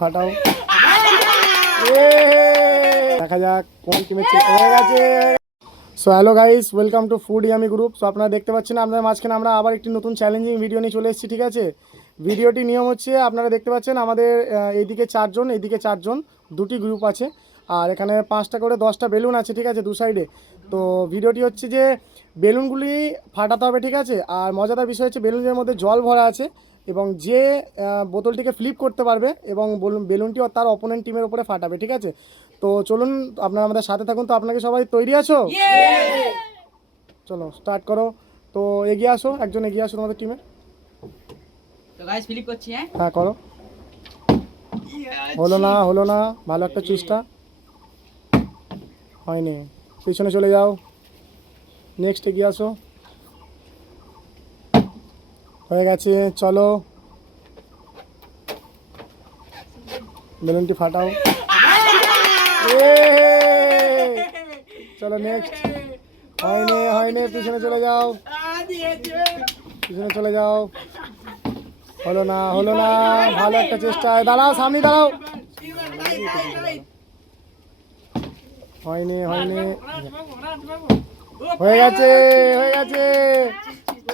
ফাটাও দেখা যাক কোন টিমের হয়ে গেছে। So hello guys, welcome to food yummy group. So আপনারা দেখতে পাচ্ছেন আপনাদের মাঝখানে আমরা আবার একটি নতুন চ্যালেঞ্জিং ভিডিও নিয়ে চলে এসেছি। ঠিক আছে, ভিডিওটি নিয়ম হচ্ছে আপনারা দেখতে পাচ্ছেন আমাদের এইদিকে চারজন, এইদিকে চারজন, দুটি গ্রুপ আছে আর এখানে 5টা করে 10টা বেলুন আছে। ঠিক আছে, দু সাইডে। তো ভিডিওটি হচ্ছে যে বেলুনগুলি ফাটাতে হবে। ঠিক আছে, আর মজাদার বিষয় হচ্ছে বেলুনের মধ্যে জল ভরা আছে এবং যে বোতলটিকে ফ্লিপ করতে পারবে এবং বেলুনটি তার অপোনেন্ট টিমের উপরে ফাটাবে। ঠিক আছে, তো চলুন আপনারা আমাদের সাথে থাকুন। তো আপনাকে সবাই তৈরি আছো? চলো স্টার্ট করো। তো এগিয়ে আসো, একজন এগিয়ে আসো তোমাদের টিমে। তো গাইস ফ্লিপ করছি। হ্যাঁ করো। হলো না, ভালো একটা চেষ্টা, হয়নি। পিছনে চলে যাও, নেক্সট এগিয়ে আসো। হয়ে গেছে, চলো বেলুনটি ফাটাও। চলো নেক্সট। হয়নি, পিছনে চলে যাও, পিছনে চলে যাও। হলো না, ভালো একটা চেষ্টা, দাঁড়াও, সামনে দাঁড়াও। হয়নি, হয়ে গেছে।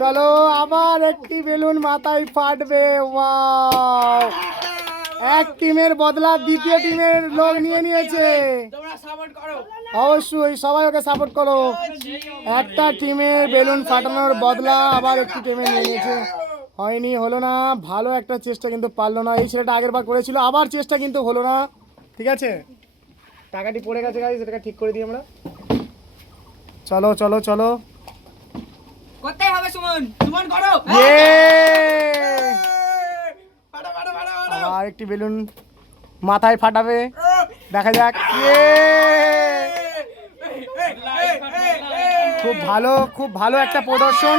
চলো আবার একটি বেলুন মাথায় ফাটবে। ওয়াও, এক টিমের বদলা দ্বিতীয় টিমের লোক নিয়ে নিয়েছে। অবশ্যই সবাই ওকে সাপোর্ট করো। একটা টিমের বেলুন ফাটানোর বদলা আবার একটি টিমে নিয়ে নিয়েছে। হয়নি, হলো না, ভালো একটা চেষ্টা কিন্তু পারলো না। এই ছেলেটা আগের বার করেছিল, আবার চেষ্টা কিন্তু হলো না। ঠিক আছে, টাকাটি পড়ে গেছে গাইস, এটাকে ঠিক করে দিই আমরা। চলো করতে হবে সুমন করো। আর একটি বেলুন মাথায় ফাটাবে, দেখা যাক। খুব ভালো একটা প্রদর্শন,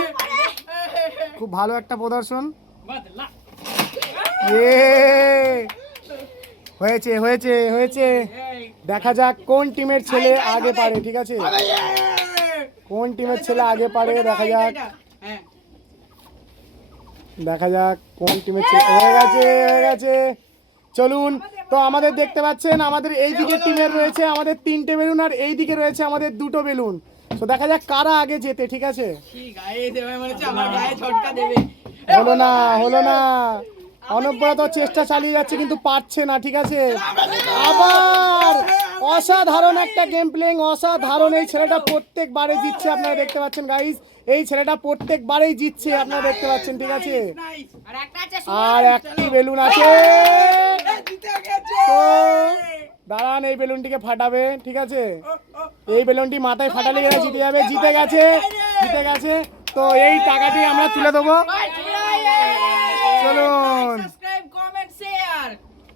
হয়েছে। দেখা যাক কোন টিমের ছেলে আগে পারে। ঠিক আছে, কোন টিমের ছেলে আগে পারে, দেখা যাক কোন টিমের ছেলে। হয়ে গেছে। চলুন, তো আমাদের দেখতে পাচ্ছেন আমাদের এই দিকের টিমের রয়েছে আমাদের 3টে বেলুন আর এই দিকে রয়েছে আমাদের 2টো বেলুন। তো দেখা যাক কারা আগে জেতে। ঠিক আছে, হলো না, অনবরত চেষ্টা চালিয়ে যাচ্ছে কিন্তু পারছে না। ঠিক আছে, আবার অসাধারণ একটা গেম প্লেইং, অসাধারণ। এই ছেলেটা প্রত্যেকবারে জিতছে, আপনারা দেখতে পাচ্ছেন গাইস, এই ছেলেটা প্রত্যেকবারেই জিতছে, আপনারা দেখতে পাচ্ছেন। ঠিক আছে, আর একটি বেলুন আছে। তো দাঁড়ান, এই বেলুনটিকে ফাটাবে। ঠিক আছে, এই বেলুনটি মাথায় ফাটালে এরা জিতে যাবে। জিতে গেছে। তো এই টাকাটি আমরা তুলে দেবো। চলুন,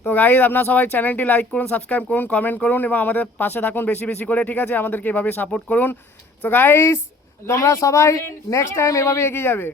তো গাইস আপনারা সবাই চ্যানেলটি লাইক করুন, সাবস্ক্রাইব করুন, কমেন্ট করুন এবং আমাদের পাশে থাকুন বেশি করে। ঠিক আছে, আমাদেরকে এভাবে সাপোর্ট করুন। তো গাইস তোমরা সবাই নেক্সট টাইম এভাবে এগিয়ে যাবে।